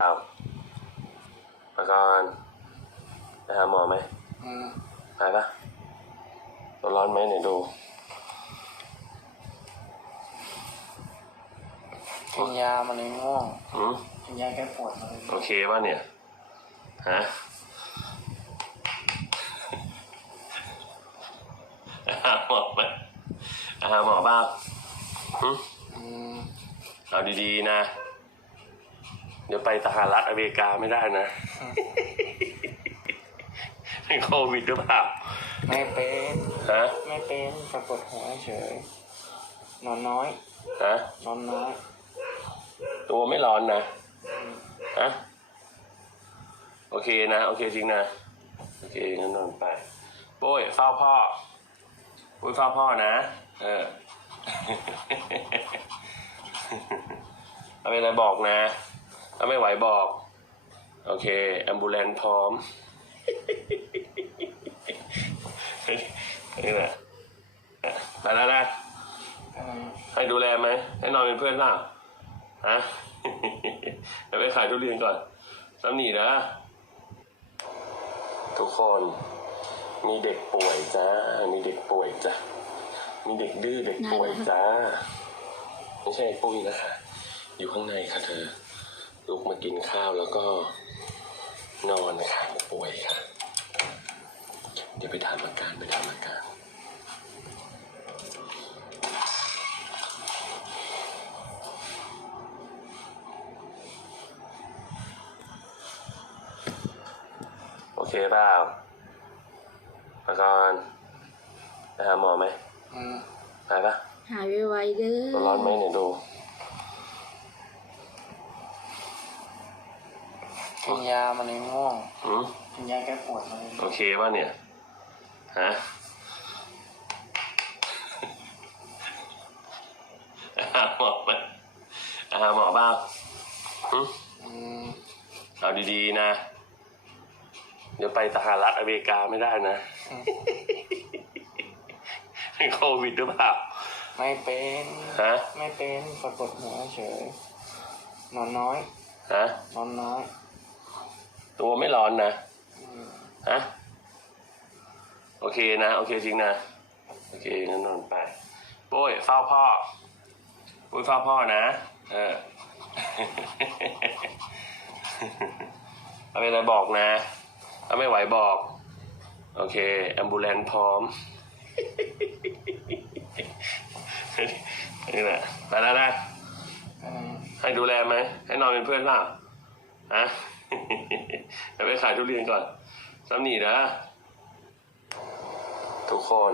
เอาประกอนไปหาหมอไหมอืมไปปะตัวร้อนไหมเนี่ยดู กินยามันเลยง่วงอืมกินยาแก้ปวดมาเลยโอเคป่ะเนี่ย ฮะหาหมอไหมหาหมอบ้างอืมอืมเอาดีๆนะ เดี๋ยวไปสหรัฐอเมริกาไม่ได้นะเป็นโควิดหรือเปล่า ไม่เป็นฮะ ไม่เป็นปรากฏหัวเฉย นอนน้อย ฮะ นอนน้อย ตัวไม่ร้อนนะอืมฮะ โอเคนะ โอเคจริงนะ โอเคงั้นนอนไป โป้ยเฝ้าพ่อโป้ยเฝ้าพ่อนะ เออเอาเป็นอะไรบอกนะ ถ้าไม่ไหวบอก โอเคแอมบูเลนพร้อมนี่แหละไปแล้วนะให้ดูแลไหมให้นอนเป็นเพื่อนเล่าฮะเดี๋ยวไปขายทุเรียนก่อนสำนีนะ ทุกคนมีเด็กป่วยจ้า มีเด็กป่วยจ้ะ มีเด็กดื้อเด็กป่วยจ้า ไม่ใช่ปุ้ยนะคะ อยู่ข้างในค่ะเธอ ลุกมากินข้าวแล้วก็นอนนะคะป่วยค่ะ เดี๋ยวไปถามอาการไปถามอาการโอเคเปล่าประกอนไปหาหมอไหมอืมไปปะหายไวๆเด้อตัวร้อนไหมเนี่ยดู กินยามันเลยง่วงอืมกินยาแก้ปวดมาเลยโอเคป่ะเนี่ย ฮะหาหมอไหมหาหมอบ้างอืมอืมเอาดีๆนะ เดี๋ยวไปสหรัฐอเมริกาไม่ได้นะ เป็นโควิดหรือเปล่า ไม่เป็น ฮะ ไม่เป็นปรากฏหัวเฉยนอนน้อย ฮะ นอนน้อย ตัวไม่ร้อนนะอืมฮะโอเคนะ โอเคจริงนะ โอเคงั้นนอนไปโป้ยเฝ้าพ่อโป้ยเฝ้าพ่อนะ เออเอาเป็นอะไรบอกนะ ถ้าไม่ไหวบอก โอเคแอมบูเลนพร้อมนี่แหละไปแล้วนะอืมให้ดูแลไหม ให้นอนเป็นเพื่อนเปล่าฮะเดี๋ยวไป ขายทุเรียนก่อนสำนีนะ ทุกคน